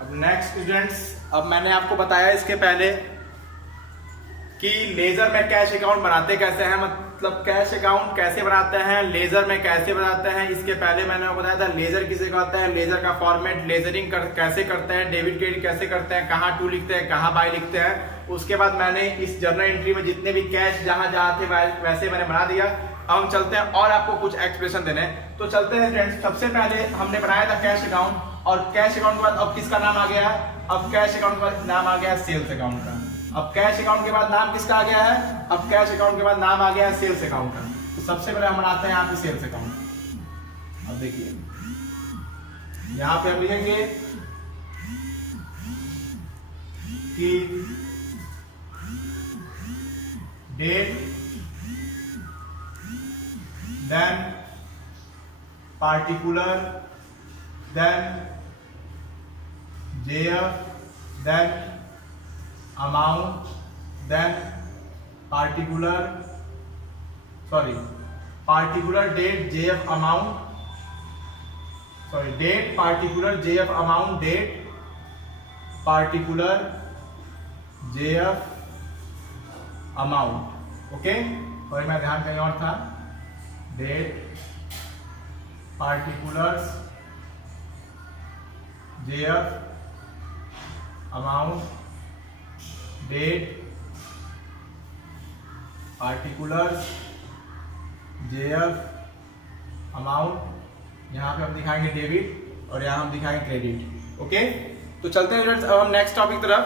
अब next students, अब मैंने आपको बताया इसके पहले कि लेजर में कैश अकाउंट बनाते कैसे हैं, मतलब कैश अकाउंट कैसे बनाते हैं, लेजर में कैसे बनाते हैं। इसके पहले मैंने आपको बताया था लेजर किसे कहते हैं, लेजर का फॉर्मेट, लेजरिंग कैसे करते हैं, डेबिट क्रेडिट कैसे करते हैं, कहाँ टू लिखते हैं, कहाँ बाय लिखते हैं। उसके बाद मैंने इस जर्नल एंट्री में जितने भी कैश जहां जहां थे वैसे मैंने बना दिया। अब हम चलते हैं और आपको कुछ एक्सप्रेशन देने, तो चलते हैं फ्रेंड्स। सबसे पहले हमने बनाया था कैश अकाउंट, और कैश अकाउंट के बाद अब किसका नाम आ गया है, अब कैश अकाउंट के बाद नाम आ गया है सेल्स अकाउंट का। अब कैश अकाउंट के बाद नाम किसका आ गया है, अब कैश अकाउंट के बाद नाम आ गया है सेल्स अकाउंट का। तो सबसे पहले हम बनाते हैं यहाँ पे सेल्स अकाउंट। अब देखिए यहाँ पे हम लिखेंगे कि date, then particular, then JF, then amount, then particular date, JF amount, date, particular, JF amount, date, particular, JF amount, okay. और मैं ध्यान कहीं और था, date, particulars, JF amount, date, particulars, JF amount. यहाँ पे हम दिखाएंगे डेबिट और यहाँ हम दिखाएंगे क्रेडिट, ओके। तो चलते हैं फ्रेंड्स, अब हम नेक्स्ट टॉपिक तरफ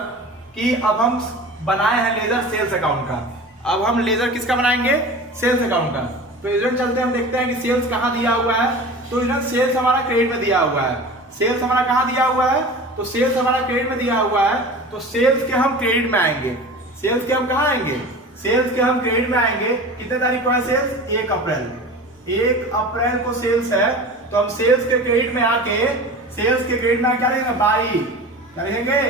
कि अब हम बनाए हैं लेजर सेल्स अकाउंट का। अब हम लेजर किसका बनाएंगे, सेल्स अकाउंट का। तो इधर चलते हैं, हम देखते हैं कि सेल्स कहाँ दिया हुआ है। तो इधर सेल्स हमारा क्रेडिट में दिया हुआ है। सेल्स हमारा कहाँ दिया हुआ है, तो सेल्स हमारा क्रेडिट में दिया हुआ है। तो सेल्स के हम क्रेडिट में आएंगे, सेल्स के हम कहाँ आएंगे, सेल्स के हम क्रेडिट में आएंगे। कितने तारीख को है सेल्स, 1 अप्रैल, 1 अप्रैल को सेल्स है। तो हम सेल्स के क्रेडिट में आके, सेल्स के क्रेडिट में आके क्या लिखेंगे, बाई, क्या लिखेंगे,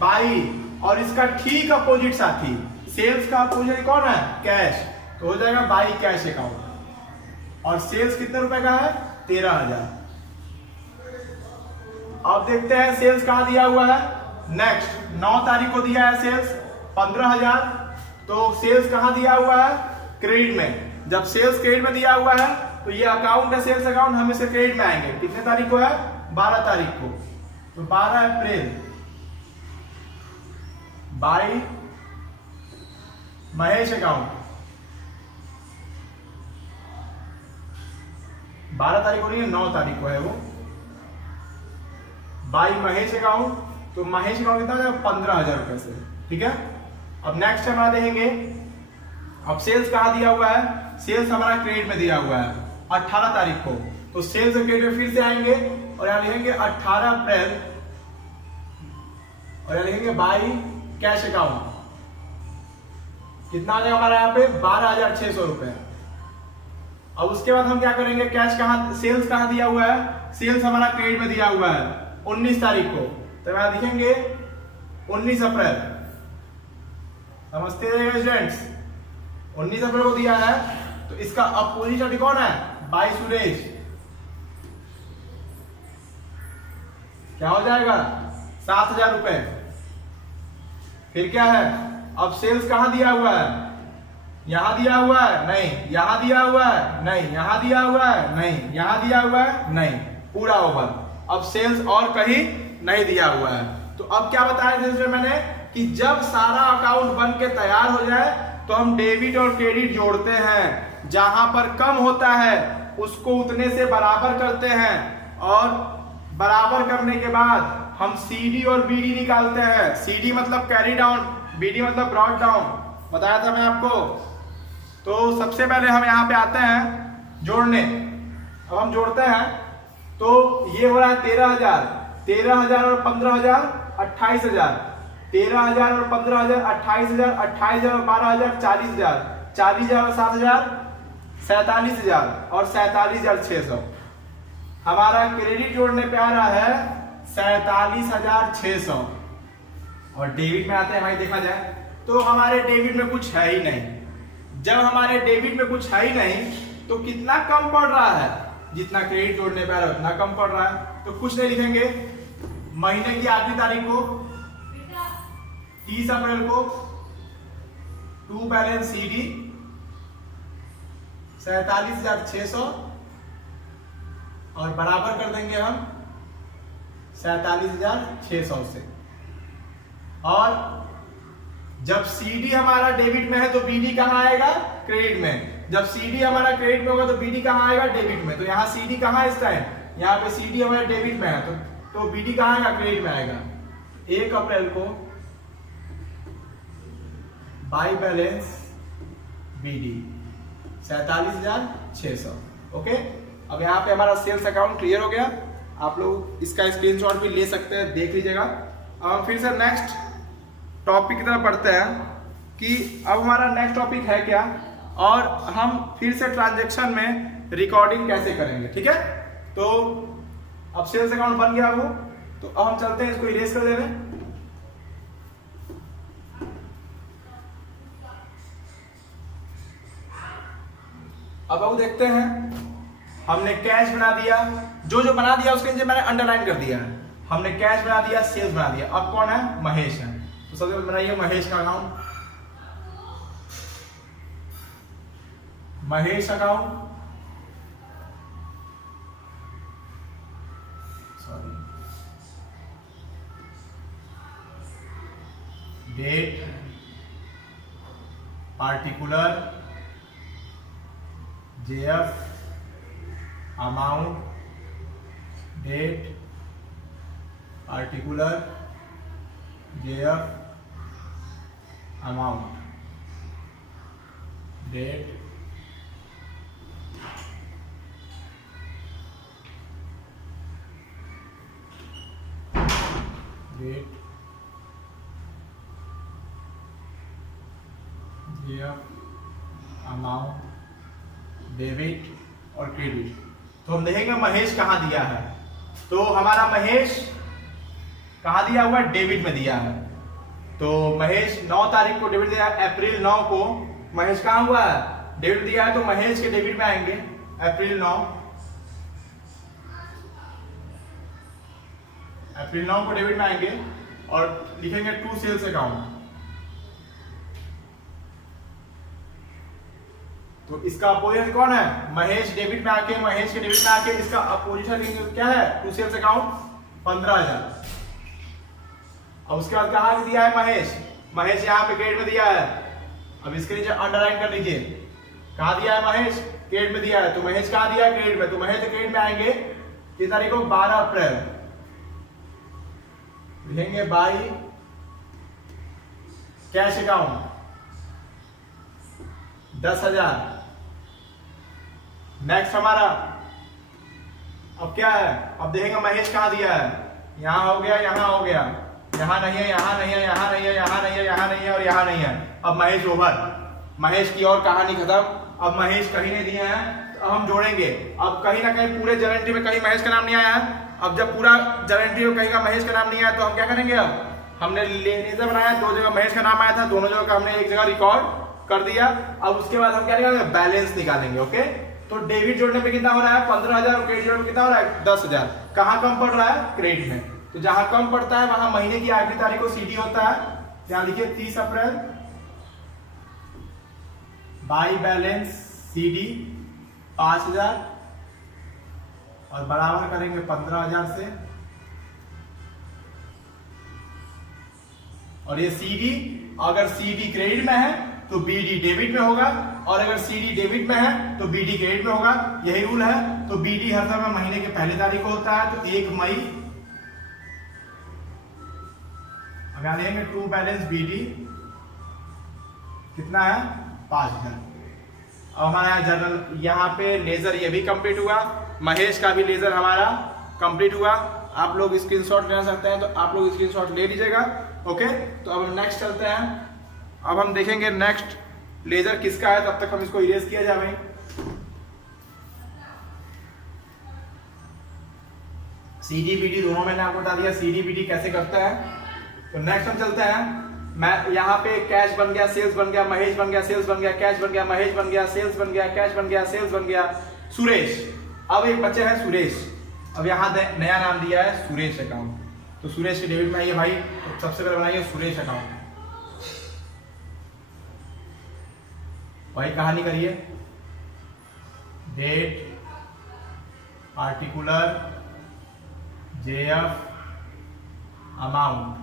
बाई। और इसका ठीक अपोजिट साथी, सेल्स का अपोजिट कौन है, कैश, तो हो जाएगा बाई कैश अकाउंट। और सेल्स कितने रुपए का है, 13,000। अब देखते हैं सेल्स कहां दिया हुआ है। नेक्स्ट 9 तारीख को दिया है सेल्स 15,000। तो सेल्स कहां दिया हुआ है, क्रेडिट में। जब सेल्स क्रेडिट में दिया हुआ है तो ये अकाउंट है सेल्स अकाउंट, हम इसे क्रेडिट में आएंगे। कितने तारीख को है, 12 तारीख को। तो 12 अप्रैल बाई महेश अकाउंट। 12 तारीख को नहीं है, 9 तारीख को है वो, बाई महेश अकाउंट। तो महेश अकाउंट कितना है, 15,000 रुपए से, ठीक है। अब नेक्स्ट हमारा देखेंगे, अब सेल्स कहां दिया हुआ है, सेल्स हमारा क्रेडिट में दिया हुआ है 18 तारीख को। तो सेल्स क्रेडिट में फिर से आएंगे और यहां लिखेंगे 18 अप्रैल, और यहां लिखेंगे बाई कैश अकाउंट। कितना आ जाएगा हमारा यहाँ पे, 12,600 रुपए। अब उसके बाद हम क्या करेंगे, कैश कहां, सेल्स कहां दिया हुआ है, सेल्स हमारा क्रेडिट में दिया हुआ है 19 तारीख को। तो यहां लिखेंगे 19 अप्रैल, समझते रहिएगा स्टूडेंट्स, 19 अप्रैल को दिया है। तो इसका अपोजिट अभी कौन है, बाई सुरेश, क्या हो जाएगा, 7,000 रुपए। फिर क्या है, अब सेल्स कहां दिया हुआ है, यहां दिया हुआ है, नहीं, यहां दिया हुआ है, नहीं, यहां दिया हुआ है, नहीं, यहां दिया हुआ है, नहीं, पूरा ओवर। अब सेल्स और कहीं नहीं दिया हुआ है। तो अब क्या बताया था मैंने कि जब सारा अकाउंट बन के तैयार हो जाए तो हम डेबिट और क्रेडिट जोड़ते हैं। जहां पर कम होता है उसको उतने से बराबर करते हैं, और बराबर करने के बाद हम CD और BD निकालते हैं। CD मतलब कैरी डाउन, BD मतलब ब्रॉट डाउन, बताया था मैं आपको। तो सबसे पहले हम यहाँ पे आते हैं जोड़ने। अब हम जोड़ते हैं तो ये हो रहा है 13,000, 13,000 और 15,000 28,000, 13,000 और 15,000 28,000, 28,000 और 12,000 40,000, 40,000 और 7,000 47,000 और 47,600। हमारा क्रेडिट जोड़ने पे आ रहा है 47,600। और डेबिट में आते हैं भाई, देखा जाए तो हमारे डेबिट में कुछ है ही नहीं। जब हमारे डेबिट में कुछ है ही नहीं तो कितना कम पड़ रहा है, जितना क्रेडिट जोड़ने पे आ रहा है उतना कम पड़ रहा है। तो कुछ नहीं लिखेंगे, महीने की आखिरी तारीख को 30 अप्रैल को टू बैलेंस CD 47,600 और बराबर कर देंगे हम 47,600 से। और जब CD हमारा डेबिट में है तो BD कहाँ आएगा? क्रेडिट में। जब CD हमारा क्रेडिट में होगा तो BD कहाँ आएगा? डेबिट में। तो यहाँ CD कहाँ है इस टाइम? यहाँ पे CD हमारे डेबिट में है तो BD कहाँ आएगा? क्रेडिट में आएगा। 1 अप्रैल को बाई बैलेंस BD 47,600। ओके, अब यहाँ पे हमारा सेल्स अकाउंट क्लियर हो गया। आप लोग इसका स्क्रीनशॉट भी ले सकते हैं, देख लीजिएगा। अब हम फिर से नेक्स्ट टॉपिक की तरफ पढ़ते हैं कि अब हमारा नेक्स्ट टॉपिक है क्या, और हम फिर से ट्रांजैक्शन में रिकॉर्डिंग कैसे करेंगे। ठीक है, तो अब सेल्स अकाउंट बन गया वो, तो अब हम चलते हैं इसको इरेज कर देने। अब देखते हैं, हमने कैश बना दिया, जो जो बना दिया उसके नीचे मैंने अंडरलाइन कर दिया है। हमने कैश बना दिया, सेल्स बना दिया। अब कौन है? महेश है। तो सबसे पहले बनाइए महेश का account. Mahesh account, sorry, date, particular, JF, amount, date, particular, JF, amount, date, JF, amount, debit और क्रेडिट। तो हम देखेंगे महेश कहाँ दिया है। तो हमारा महेश कहाँ दिया हुआ है? डेबिट में दिया है। तो महेश 9 तारीख को डेबिट दिया है। अप्रैल 9 को महेश कहाँ हुआ है? डेबिट दिया है। तो महेश के डेबिट में आएंगे अप्रैल 9 को डेबिट में आएंगे और लिखेंगे टू सेल्स अकाउंट। तो इसका अपोजिट कौन है? महेश डेबिट में आके, महेश के डेबिट में आके इसका अपोजिट क्या है? To sales account 15,000। अब उसके बाद कहाँ दिया है महेश? महेश यहाँ पे क्रेडिट में दिया है। अब इसके नीचे अंडरलाइन कर लीजिए, कहाँ दिया है महेश? क्रेडिट में दिया है। तो महेश कहाँ दिया है? क्रेडिट में। तो महेश क्रेडिट में आएंगे किस तारीख को? 12 अप्रैल। लिखेंगे बाई कैश अकाउंट 10,000। नेक्स्ट हमारा अब क्या है? अब देखेंगे महेश कहाँ दिया है। यहां हो गया, यहां हो गया, यहां नहीं है, यहां नहीं है, यहां नहीं है, यहां नहीं है, यहां नहीं है और यहां नहीं है। अब महेश ओवर, महेश की और कहानी खत्म। अब महेश कहीं नहीं दिए हैं तो हम जोड़ेंगे। अब कहीं ना कहीं पूरे जर्नल एंट्री में कहीं महेश का नाम नहीं आया है। अब जब पूरा जर्नल एंट्री में कहीं का महेश का नाम नहीं आया तो हम क्या करेंगे? अब हमने लेजर बनाया, 2 जगह महेश का नाम आया था, दोनों जगह का हमने एक जगह रिकॉर्ड कर दिया। अब उसके बाद हम क्या निकालेंगे? बैलेंस निकालेंगे। ओके, तो डेबिट जोड़ने पे कितना हो रहा है? 15,000 और क्रेडिट जोड़ने पे कितना हो रहा है? 10,000। कहाँ कम पड़ रहा है? क्रेडिट में। तो जहां कम पड़ता है वहां महीने की आखिरी तारीख को CD होता है। यहां लिखिए 30 अप्रैल बाई बैलेंस CD 5,000 और बराबर करेंगे 15,000 से। और ये CD, अगर CD क्रेडिट में है तो BD डेबिट में होगा, और अगर CD डेबिट में है तो BD क्रेडिट में होगा। यही रूल है। तो BD हर समय महीने के पहले तारीख को होता है। तो 1 मई अब यहां लेंगे टू बैलेंस BD कितना है? 5,000। अब हमारा जर्नल यहाँ पे लेजर ये भी कंप्लीट हुआ, महेश का भी लेजर हमारा कंप्लीट हुआ। आप लोग स्क्रीनशॉट लेना सकते हैं तो आप लोग स्क्रीनशॉट ले लीजिएगा। ओके, तो अब नेक्स्ट चलते हैं। अब हम देखेंगे नेक्स्ट लेजर किसका है, तब तक हम इसको इरेज किया जाए। CD BD दोनों मैंने आपको बता दिया CD BD कैसे करता है। तो नेक्स्ट हम चलते हैं। मैं यहाँ पे कैश बन गया, सेल्स बन गया, महेश बन गया, सेल्स बन गया, कैश बन गया, महेश बन गया, सेल्स बन गया, कैश बन गया, सेल्स बन गया, सुरेश। अब एक बच्चे हैं सुरेश। अब यहाँ नया नाम दिया है सुरेश अकाउंट। तो सुरेश के डेबिट में आइए भाई, तो सबसे पहले बनाइए सुरेश अकाउंट। वही कहानी करिए, date particular JF amount,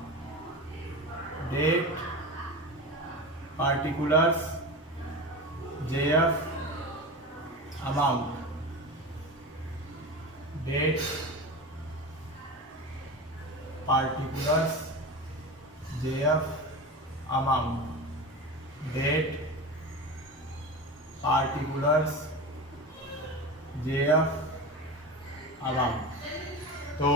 date particulars JF amount, date particulars JF amount, date particulars JF amount. तो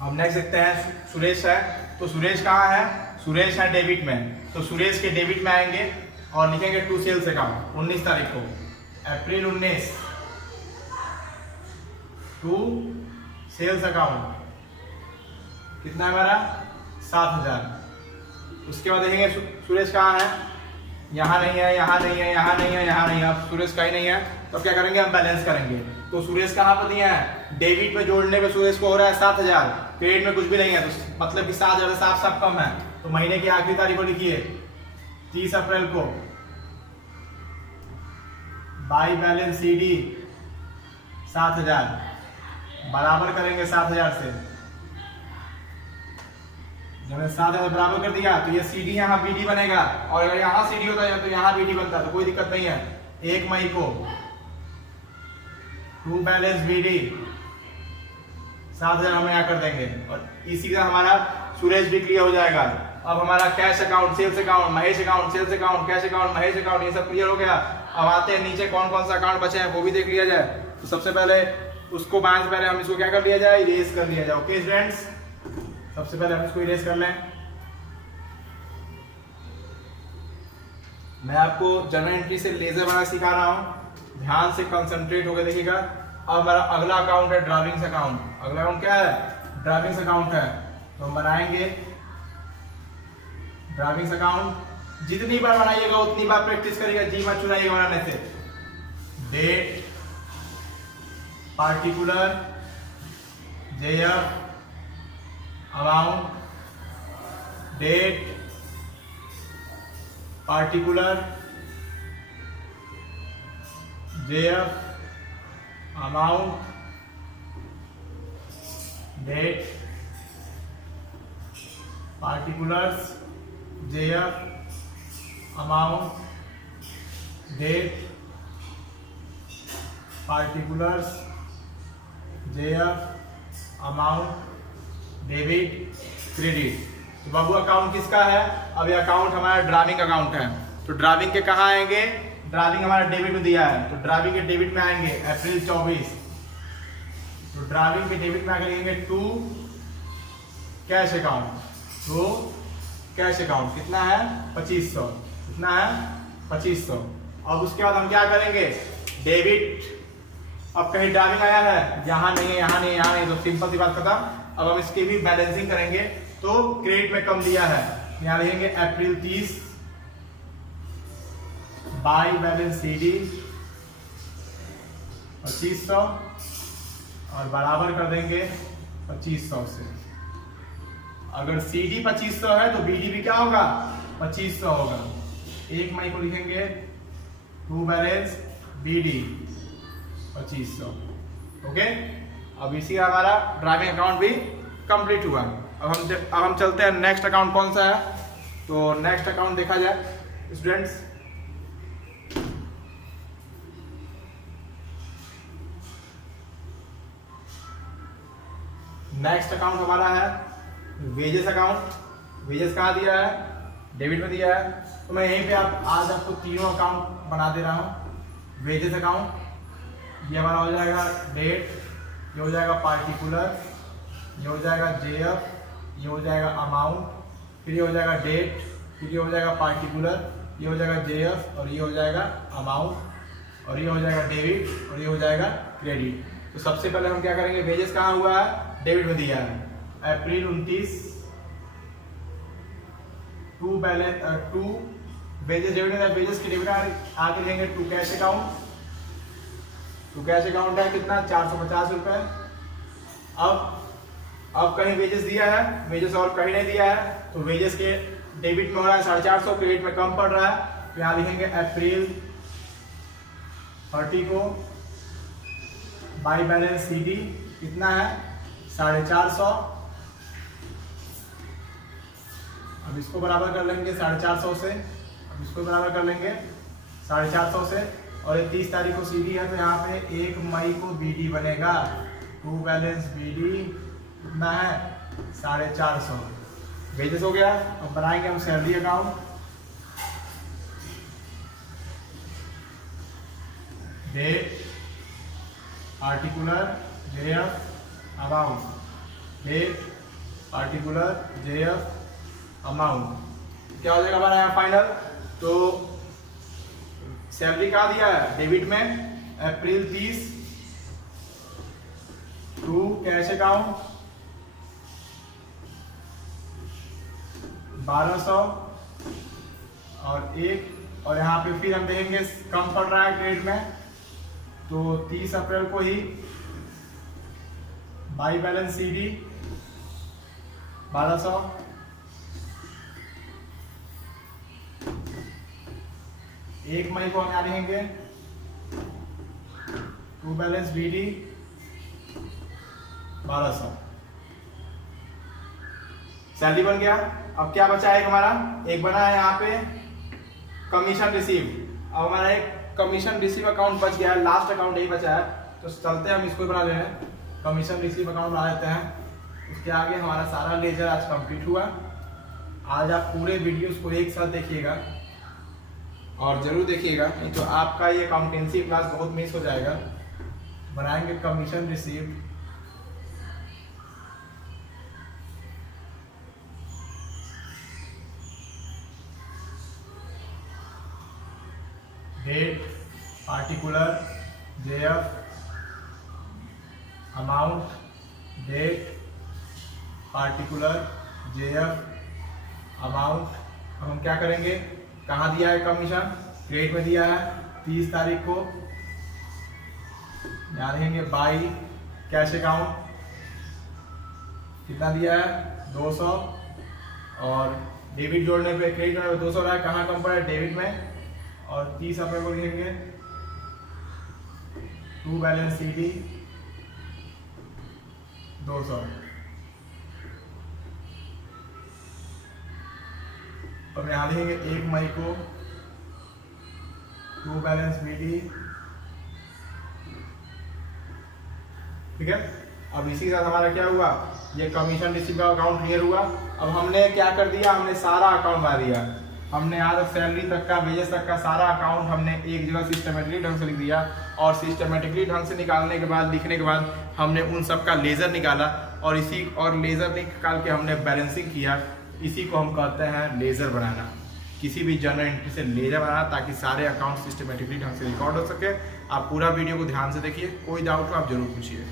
हम नेक्स्ट देखते हैं, सुरेश है, तो सुरेश कहाँ है, सुरेश है डेबिट में, तो सुरेश के डेबिट में आएंगे और लिखेंगे टू सेल्स अकाउंट 19 तारीख को, अप्रैल 19 टू सेल्स अकाउंट, कितना है हमारा 7000। उसके बाद देखेंगे सुरेश कहाँ है, यहाँ नहीं है, यहाँ नहीं है, यहाँ नहीं है, यहाँ नहीं है, अब सुरेश कहीं नहीं है, तो क्या करेंगे हम बैलेंस करेंगे। तो सुरेश कहाँ पर दिया है, डेबिट में जोड़ने पे सुरेश को हो रहा है 7000, क्रेडिट में कुछ भी नहीं है, तो मतलब कि 7000 साफ साफ कम है। तो महीने की आखिरी तारीख को लिखिए 30 अप्रैल को, बाई बैलेंस सीडी 7000, बराबर करेंगे 7000 से, जब मैंने 7000 बराबर कर दिया तो ये सीडी यहाँ बीडी बनेगा, और अगर यहाँ सीडी होता है तो यहाँ बीडी बनता है, तो कोई दिक्कत नहीं है। 1 मई को टू बैलेंस बीडी 7000 हम यहाँ कर देंगे, और इसी का हमारा सुरेश भी क्लियर हो जाएगा। अब हमारा cash account, sales account, Mahesh account, sales account, cash account, Mahesh account, ये सब क्लियर हो गया। अब आते हैं नीचे कौन कौन सा अकाउंट बचे हैं वो भी देख लिया जाए। तो सबसे पहले उसको बांध से पहले हम इसको क्या कर लिया जाए, इरेज कर लिया जाए। ओके स्टूडेंट्स, सबसे पहले हम इसको इरेज कर लें। मैं आपको जर्नल एंट्री से लेजर बनाना सिखा रहा हूं, ध्यान से कंसंट्रेट होकर देखिएगा। अब हमारा अगला अकाउंट है ड्राइविंग्स अकाउंट। अगला अकाउंट क्या है, ड्राइविंग्स अकाउंट है, तो हम बनाएंगे ड्राइविंग्स अकाउंट। जितनी बार बनाइएगा उतनी बार प्रैक्टिस करिएगा, जी मत चुराइएगा बनाने से। Date particular JF amount, date particular JF amount, date particulars JF amount, date particulars JF amount, debit credit. तो बाबू अकाउंट किसका है, अब ये अकाउंट हमारा ड्राइविंग अकाउंट है। तो ड्राइविंग के कहाँ आएंगे, ड्राइविंग हमारा डेबिट में दिया है, तो ड्राइविंग के डेबिट में आएंगे अप्रैल 24। तो ड्राइविंग के डेबिट में आगे लिखेंगे टू कैश अकाउंट, तो कैश अकाउंट कितना है 2500, कितना है 2500। अब उसके बाद हम क्या करेंगे, डेबिट, अब कहीं ड्राइविंग आया है, यहाँ नहीं है, यहाँ नहीं है, यहाँ नहीं, तो सिंपल सी बात खत्म। अब हम इसकी भी बैलेंसिंग करेंगे, तो क्रेडिट में कम दिया है, यहाँ लिखेंगे अप्रैल 30 बाई बैलेंस सीडी 2500 और बराबर कर देंगे 2500 से। अगर सीडी 2500 है तो बीडी भी क्या होगा 2500 होगा। 1 मई को लिखेंगे टू बैलेंस बीडी 2500। ओके, अब इसी का हमारा ड्राइविंग अकाउंट भी कंप्लीट हुआ। अब हम चलते हैं नेक्स्ट अकाउंट कौन सा है। तो नेक्स्ट अकाउंट देखा जाए स्टूडेंट्स, नेक्स्ट अकाउंट हमारा है वेजेस अकाउंट। वेजेस कहाँ दिया है, डेबिट में दिया है, तो मैं यहीं पे आज आपको तीनों अकाउंट बना दे रहा हूँ। वेजेस अकाउंट ये हमारा हो जाएगा डेट, ये हो जाएगा पार्टिकुलर, ये हो जाएगा जेएफ, ये हो जाएगा अमाउंट, फिर ये हो जाएगा डेट, फिर ये हो जाएगा पार्टिकुलर, ये हो जाएगा जेएफ और ये हो जाएगा अमाउंट और ये हो जाएगा डेबिट और ये हो जाएगा क्रेडिट। तो सबसे पहले हम क्या करेंगे, वेजेस कहाँ हुआ है, डेबिट में दिया है April 29 to balance to wages debit में, वेजेस की डेबिट आगे लेंगे to cash account. To cash account है कितना 450 रुपए। अब अब कहीं वेजेस दिया है, वेजेस और कहीं नहीं दिया है, तो वेजेस के डेबिट में हो रहा है 450, क्रेडिट में कम पड़ रहा है, तो यहाँ लिखेंगे अप्रैल 30 को बाई बैलेंस CD कितना है 450। अब इसको बराबर कर लेंगे 450 से, अब इसको बराबर कर लेंगे 450 से, और ये 30 तारीख को CD है, तो यहाँ पे 1 मई को BD बनेगा, टू बैलेंस BD कितना है 450। वेजेस हो गया। अब बनाएंगे हम salary account, date particular JF amount, date particular JF amount, क्या हो जाएगा हमारा यहाँ फाइनल। तो सैलरी कहाँ दिया है डेबिट में अप्रैल 30 टू कैश अकाउंट 1200 और 1, और यहाँ पे फिर हम देखेंगे कम पड़ रहा है क्रेडिट में, तो 30 अप्रैल को ही बाई बैलेंस CD 1200, 1 मई को हम यहाँ लिखेंगे टू बैलेंस BD 1200। सैलरी बन गया। अब क्या बचा है हमारा, एक बना है यहाँ पे कमीशन रिसीव। अब हमारा एक कमीशन रिसीव अकाउंट बच गया है, लास्ट अकाउंट यही बचा है, तो चलते हैं हम इसको बना ले रहे हैं, कमीशन रिसीव अकाउंट बना लेते हैं। उसके आगे हमारा सारा लेजर आज कंप्लीट हुआ। आज आप पूरे वीडियोस को एक साथ देखिएगा और जरूर देखिएगा, नहीं तो आपका ये अकाउंटेंसी क्लास बहुत मिस हो जाएगा। बनाएंगे commission receive, date particular JF amount, date particular JF amount. अब हम क्या करेंगे, कहाँ दिया है कमीशन, क्रेडिट में दिया है 30 तारीख को, यहाँ देंगे बाई कैश अकाउंट कितना दिया है 200, और डेबिट जोड़ने पे क्रेडिट में 200 रहा है, कहाँ कम पड़ा है डेबिट में, और 30 अप्रैल को लिखेंगे टू बैलेंस CD 200। अब यहाँ लिखेंगे 1 मई को टू बैलेंस BD, ठीक है। अब इसी के साथ हमारा क्या हुआ, ये कमीशन रिसीव का अकाउंट क्लियर हुआ। अब हमने क्या कर दिया, हमने सारा अकाउंट बना दिया, हमने आज सैलरी तक का, वेजेस तक का सारा अकाउंट हमने एक जगह सिस्टमेटिकली ढंग से लिख दिया, और सिस्टमेटिकली ढंग से निकालने के बाद, लिखने के बाद हमने उन सब का लेजर निकाला, और इसी और लेजर निकाल के हमने बैलेंसिंग किया। इसी को हम कहते हैं लेजर बनाना, किसी भी जर्नल एंट्री से लेजर बनाना, ताकि सारे अकाउंट सिस्टमेटिकली ढंग से रिकॉर्ड हो सके। आप पूरा वीडियो को ध्यान से देखिए, कोई डाउट हो आप जरूर पूछिए।